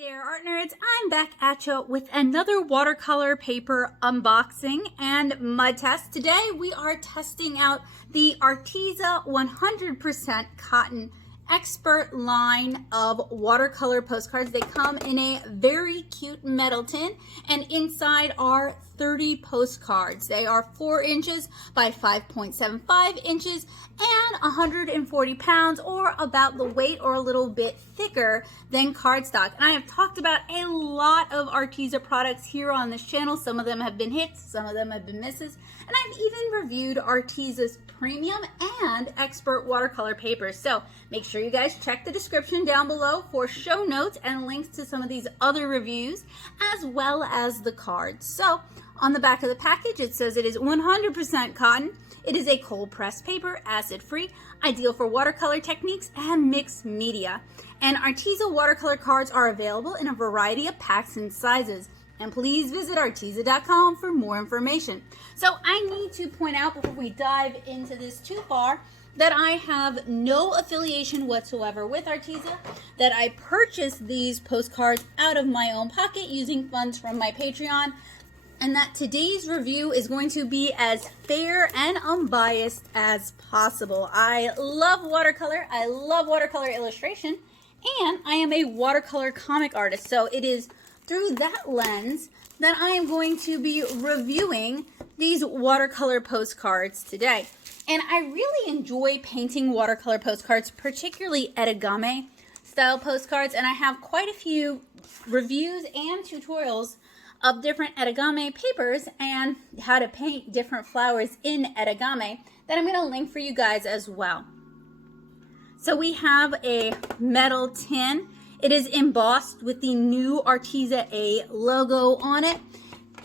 There, art nerds, I'm back at you with another watercolor paper unboxing and mud test. Today we are testing out the Arteza 100% cotton expert line of watercolor postcards. They come in a very cute metal tin, and inside are 30 postcards. They are 4 inches by 5.75 inches and 140 pounds, or about the weight or a little bit thicker than cardstock. And I have talked about a lot of Arteza products here on this channel. Some of them have been hits, some of them have been misses, and I've even reviewed Arteza's premium and expert watercolor papers. So make sure you guys check the description down below for show notes and links to some of these other reviews, as well as the cards. So on the back of the package, it says it is 100% cotton. It is a cold pressed paper, acid free, ideal for watercolor techniques and mixed media. And Arteza watercolor cards are available in a variety of packs and sizes. And please visit arteza.com for more information. So I need to point out before we dive into this too far that I have no affiliation whatsoever with Arteza, that I purchased these postcards out of my own pocket using funds from my Patreon, and that today's review is going to be as fair and unbiased as possible. I love watercolor, I love watercolor illustration, and I am a watercolor comic artist, so it is through that lens that I am going to be reviewing these watercolor postcards today. And I really enjoy painting watercolor postcards, particularly etegami style postcards, and I have quite a few reviews and tutorials of different etegami papers and how to paint different flowers in etegami that I'm going to link for you guys as well. So we have a metal tin. It is embossed with the new Arteza A logo on it.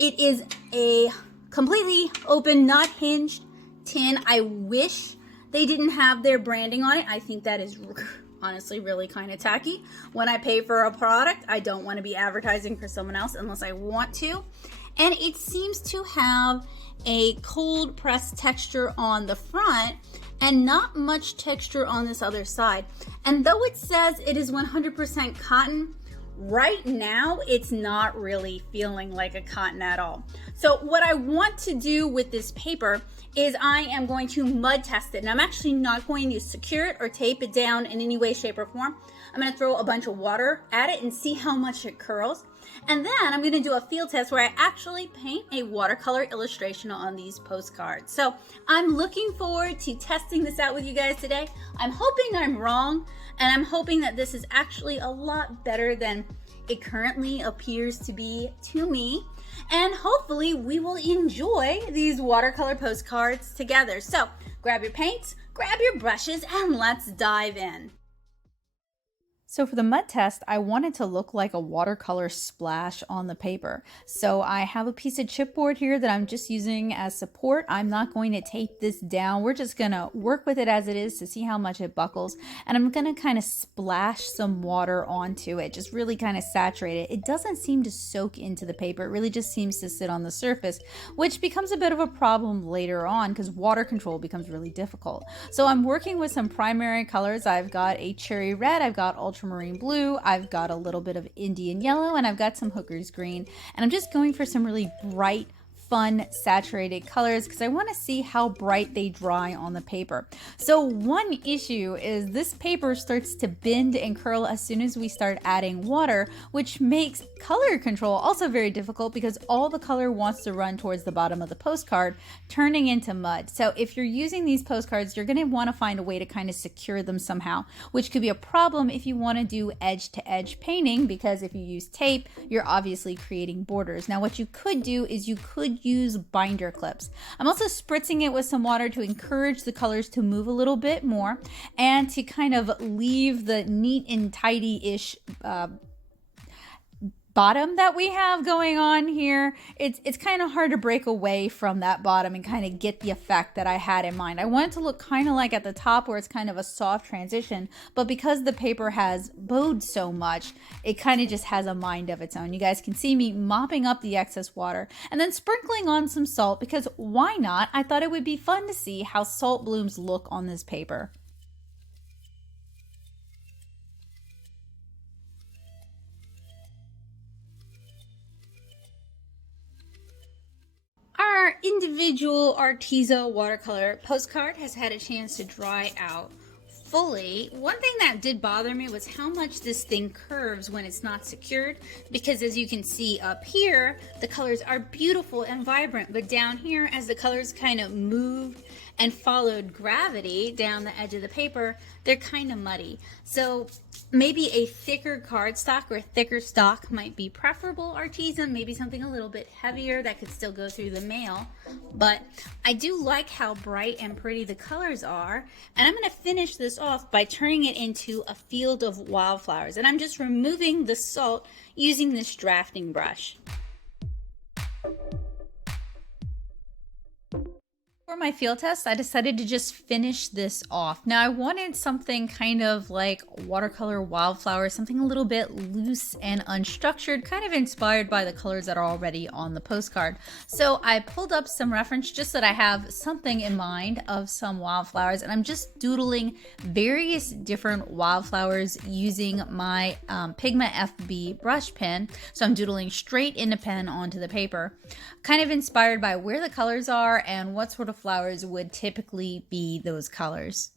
It is a completely open, not hinged tin. I wish they didn't have their branding on it. I think that is honestly really kind of tacky. When I pay for a product, I don't want to be advertising for someone else unless I want to. And it seems to have a cold press texture on the front and not much texture on this other side. And though it says it is 100% cotton, right now it's not really feeling like a cotton at all. So what I want to do with this paper is I am going to mud test it. And I'm actually not going to secure it or tape it down in any way, shape, or form. I'm going to throw a bunch of water at it and see how much it curls. And then I'm going to do a field test where I actually paint a watercolor illustration on these postcards. So I'm looking forward to testing this out with you guys today. I'm hoping I'm wrong, and I'm hoping that this is actually a lot better than it currently appears to be to me. And hopefully we will enjoy these watercolor postcards together. So grab your paints, grab your brushes, and let's dive in. So for the mud test, I wanted to look like a watercolor splash on the paper. So I have a piece of chipboard here that I'm just using as support. I'm not going to tape this down. We're just going to work with it as it is to see how much it buckles. And I'm going to kind of splash some water onto it, just really kind of saturate it. It doesn't seem to soak into the paper. It really just seems to sit on the surface, which becomes a bit of a problem later on because water control becomes really difficult. So I'm working with some primary colors. I've got a cherry red, I've got ultramarine blue, I've got a little bit of Indian yellow, and I've got some hooker's green, and I'm just going for some really bright, fun, saturated colors because I want to see how bright they dry on the paper. So one issue is this paper starts to bend and curl as soon as we start adding water, which makes color control also very difficult because all the color wants to run towards the bottom of the postcard, turning into mud. So if you're using these postcards, you're going to want to find a way to kind of secure them somehow, which could be a problem if you want to do edge-to-edge painting, because if you use tape, you're obviously creating borders. Now what you could do is you could use binder clips. I'm also spritzing it with some water to encourage the colors to move a little bit more and to kind of leave the neat and tidy-ish bottom that we have going on here. It's kind of hard to break away from that bottom and kind of get the effect that I had in mind. I want it to look kind of like at the top where it's kind of a soft transition, but because the paper has bowed so much, it kind of just has a mind of its own. You guys can see me mopping up the excess water and then sprinkling on some salt because why not? I thought it would be fun to see how salt blooms look on this paper. our individual Arteza watercolor postcard has had a chance to dry out fully, one thing that did bother me was how much this thing curves when it's not secured, because as you can see up here, the colors are beautiful and vibrant, but down here, as the colors kind of moved and followed gravity down the edge of the paper, they're kind of muddy. So maybe a thicker cardstock or thicker stock might be preferable, Arteza, maybe something a little bit heavier that could still go through the mail. But I do like how bright and pretty the colors are, and I'm going to finish this off by turning it into a field of wildflowers, and I'm just removing the salt using this drafting brush. For my field test, I decided to just finish this off. Now I wanted something kind of like watercolor wildflower, something a little bit loose and unstructured, kind of inspired by the colors that are already on the postcard. So I pulled up some reference just so that I have something in mind of some wildflowers, and I'm just doodling various different wildflowers using my Pigma FB brush pen. So I'm doodling straight in the pen onto the paper, kind of inspired by where the colors are and what sort of flowers would typically be those colors.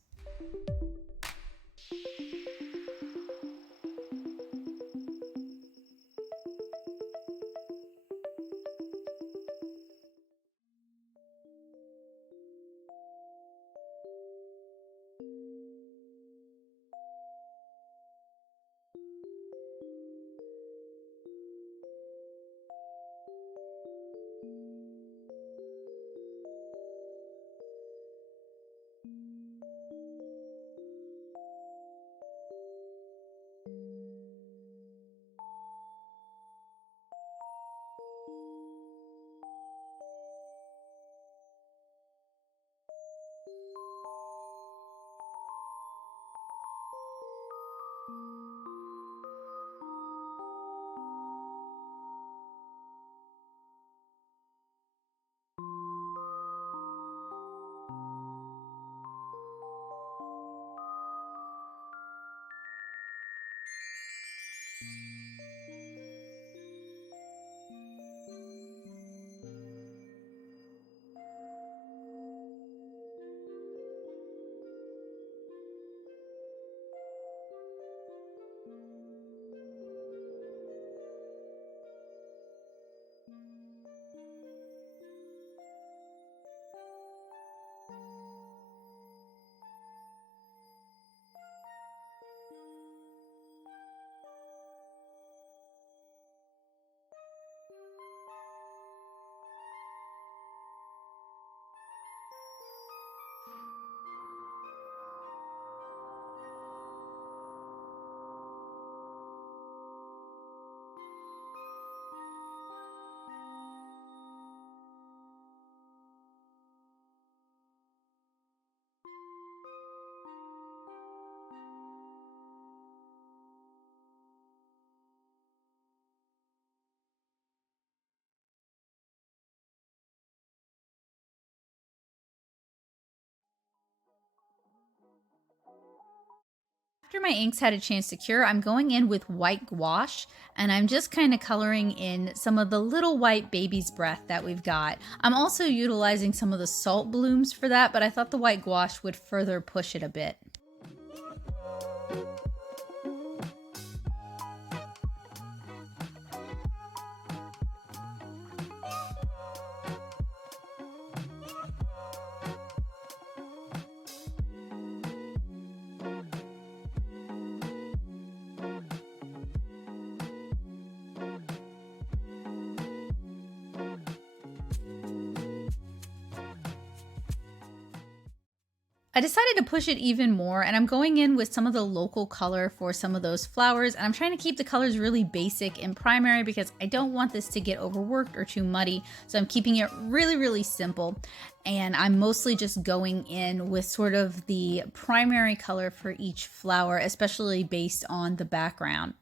After my inks had a chance to cure, I'm going in with white gouache, and I'm just kind of coloring in some of the little white baby's breath that we've got. I'm also utilizing some of the salt blooms for that, but I thought the white gouache would further push it a bit. I decided to push it even more, and I'm going in with some of the local color for some of those flowers, and I'm trying to keep the colors really basic and primary because I don't want this to get overworked or too muddy, so I'm keeping it really simple, and I'm mostly just going in with sort of the primary color for each flower, especially based on the background.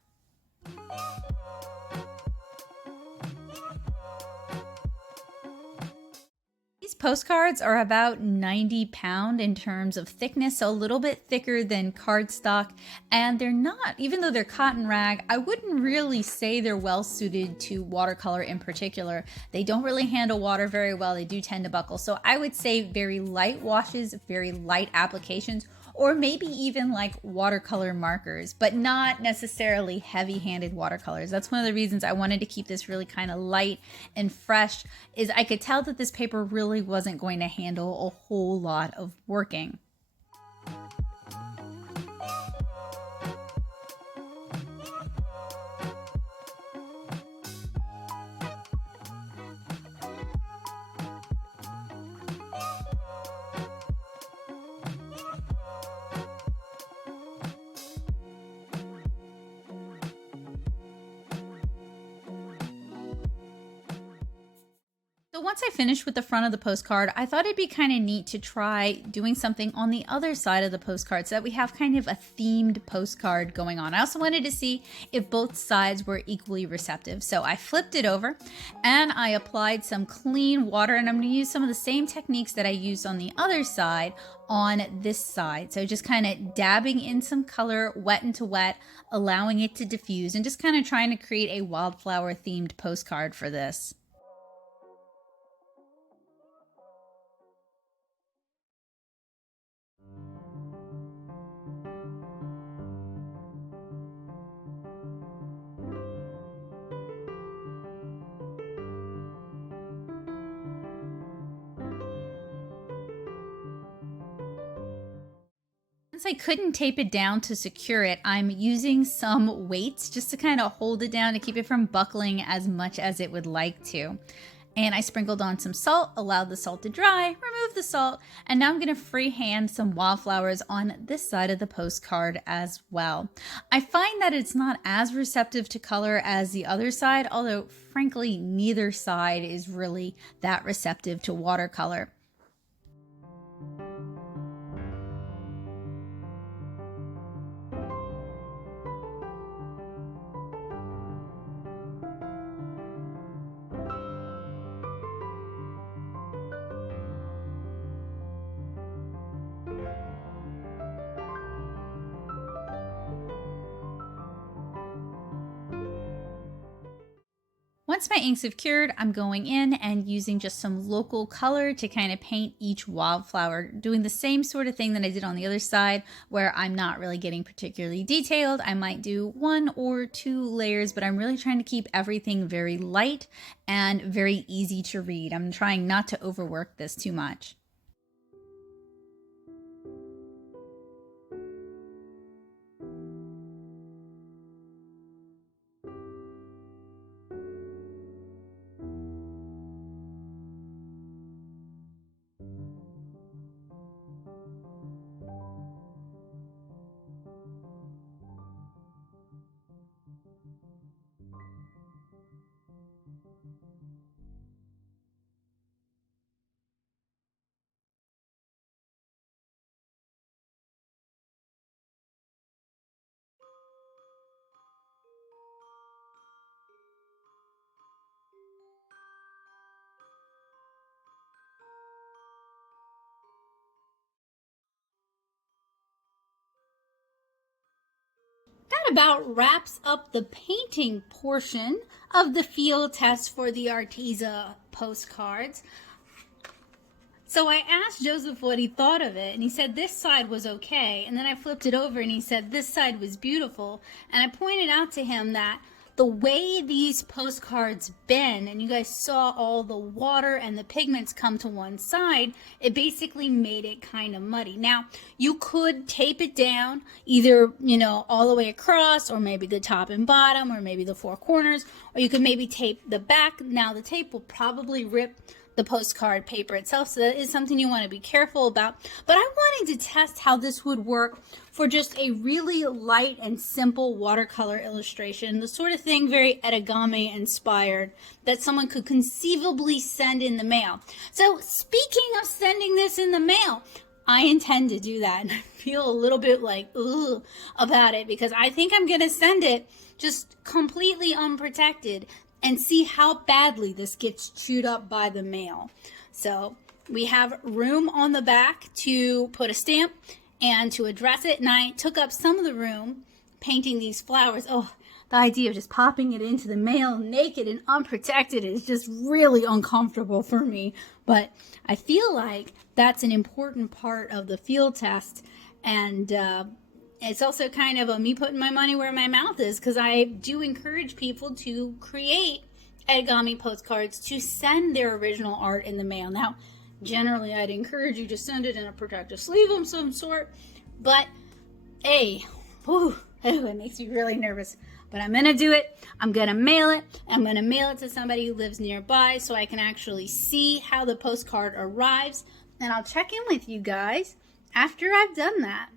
These postcards are about 90 pound in terms of thickness, so a little bit thicker than cardstock, and they're not, even though they're cotton rag, I wouldn't really say they're well suited to watercolor in particular. They don't really handle water very well. They do tend to buckle. So I would say very light washes, very light applications, or maybe even like watercolor markers, but not necessarily heavy-handed watercolors. That's one of the reasons I wanted to keep this really kind of light and fresh, is I could tell that this paper really wasn't going to handle a whole lot of working. So once I finished with the front of the postcard, I thought it'd be kind of neat to try doing something on the other side of the postcard so that we have kind of a themed postcard going on. I also wanted to see if both sides were equally receptive. So I flipped it over and I applied some clean water, and I'm going to use some of the same techniques that I used on the other side on this side. So just kind of dabbing in some color, wet into wet, allowing it to diffuse, and just kind of trying to create a wildflower themed postcard for this. Since I couldn't tape it down to secure it, I'm using some weights just to kind of hold it down to keep it from buckling as much as it would like to. And I sprinkled on some salt, allowed the salt to dry, removed the salt, and now I'm going to freehand some wildflowers on this side of the postcard as well. I find that it's not as receptive to color as the other side, although frankly, neither side is really that receptive to watercolor. Once my inks have cured, I'm going in and using just some local color to kind of paint each wildflower, doing the same sort of thing that I did on the other side, where I'm not really getting particularly detailed. I might do 1 or 2 layers, but I'm really trying to keep everything very light and very easy to read. I'm trying not to overwork this too much. That about wraps up the painting portion of the field test for the Arteza postcards. So I asked Joseph what he thought of it, and he said this side was okay. And then I flipped it over and he said this side was beautiful. And I pointed out to him that the way these postcards bend, and you guys saw all the water and the pigments come to one side, it basically made it kind of muddy. Now, you could tape it down either, all the way across, or maybe the top and bottom, or maybe the 4 corners, or you could maybe tape the back. Now, the tape will probably rip the postcard paper itself, so that is something you want to be careful about. But I wanted to test how this would work for just a really light and simple watercolor illustration, the sort of thing very etegami inspired that someone could conceivably send in the mail. So speaking of sending this in the mail, I intend to do that, and I feel a little bit like ugh about it, because I think I'm going to send it just completely unprotected and see how badly this gets chewed up by the mail. So we have room on the back to put a stamp and to address it. And I took up some of the room painting these flowers. Oh, the idea of just popping it into the mail naked and unprotected is just really uncomfortable for me. But I feel like that's an important part of the field test. And it's also kind of me putting my money where my mouth is, because I do encourage people to create etegami postcards to send their original art in the mail. Now, generally, I'd encourage you to send it in a protective sleeve of some sort, but it makes me really nervous. But I'm gonna do it. I'm gonna mail it. I'm gonna mail it to somebody who lives nearby so I can actually see how the postcard arrives, and I'll check in with you guys after I've done that.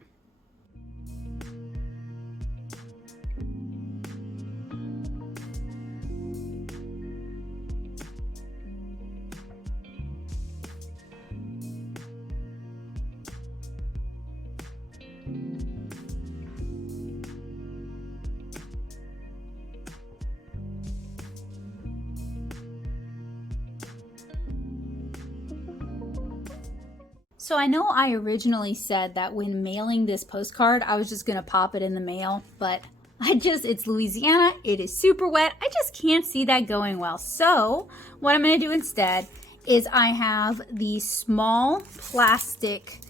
So I know I originally said that when mailing this postcard, I was just gonna pop it in the mail, but it's Louisiana, it is super wet, I just can't see that going well. So what I'm gonna do instead is I have these small plastic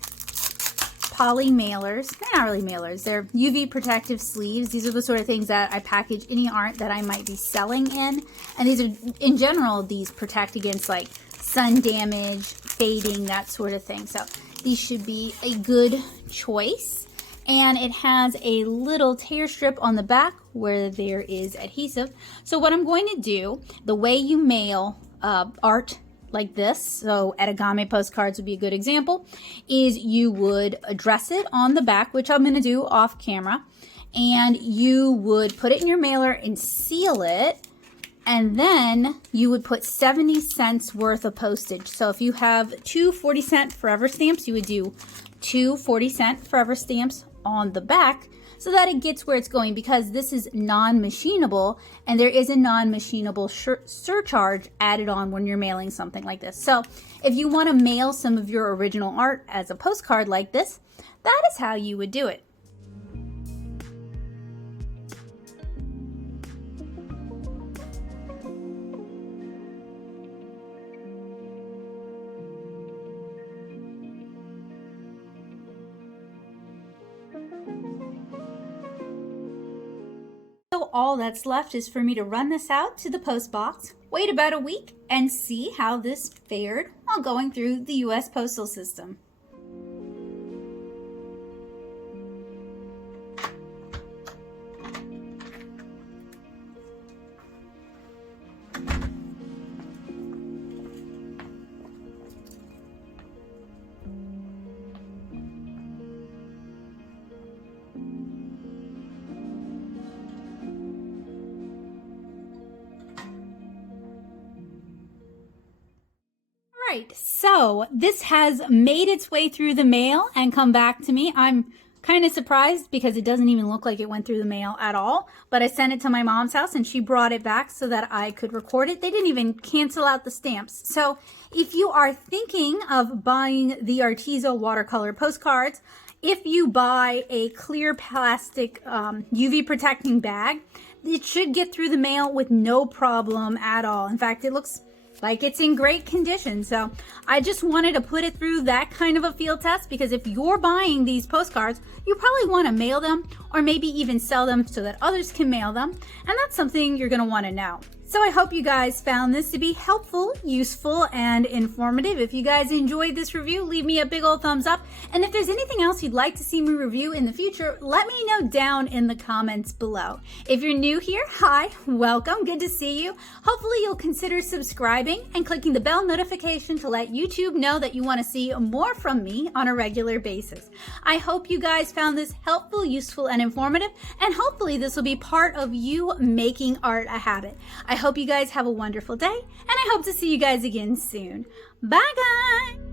poly mailers. They're not really mailers, they're UV protective sleeves. These are the sort of things that I package any art that I might be selling in. And these are, in general, these protect against like sun damage, fading, that sort of thing. So these should be a good choice. And it has a little tear strip on the back where there is adhesive. So what I'm going to do, the way you mail art like this, so etegami postcards would be a good example, is you would address it on the back, which I'm going to do off camera, and you would put it in your mailer and seal it. And then you would put 70 cents worth of postage. So if you have two 40-cent forever stamps, you would do two 40-cent forever stamps on the back so that it gets where it's going, because this is non-machinable and there is a non-machinable surcharge added on when you're mailing something like this. So if you want to mail some of your original art as a postcard like this, that is how you would do it. So all that's left is for me to run this out to the post box, wait about a week, and see how this fared while going through the U.S. postal system. Right, so this has made its way through the mail and come back to me. I'm kind of surprised because it doesn't even look like it went through the mail at all, but I sent it to my mom's house and she brought it back so that I could record it. They didn't even cancel out the stamps. So if you are thinking of buying the Arteza watercolor postcards, if you buy a clear plastic UV protecting bag, it should get through the mail with no problem at all. In fact, it looks like it's in great condition. So I just wanted to put it through that kind of a field test, because if you're buying these postcards, you probably want to mail them or maybe even sell them so that others can mail them. And that's something you're going to want to know. So I hope you guys found this to be helpful, useful, and informative. If you guys enjoyed this review, leave me a big old thumbs up. And if there's anything else you'd like to see me review in the future, let me know down in the comments below. If you're new here, hi, welcome, good to see you. Hopefully you'll consider subscribing and clicking the bell notification to let YouTube know that you want to see more from me on a regular basis. I hope you guys found this helpful, useful, and informative, and hopefully this will be part of you making art a habit. I hope you guys have a wonderful day, and I hope to see you guys again soon. Bye, guys!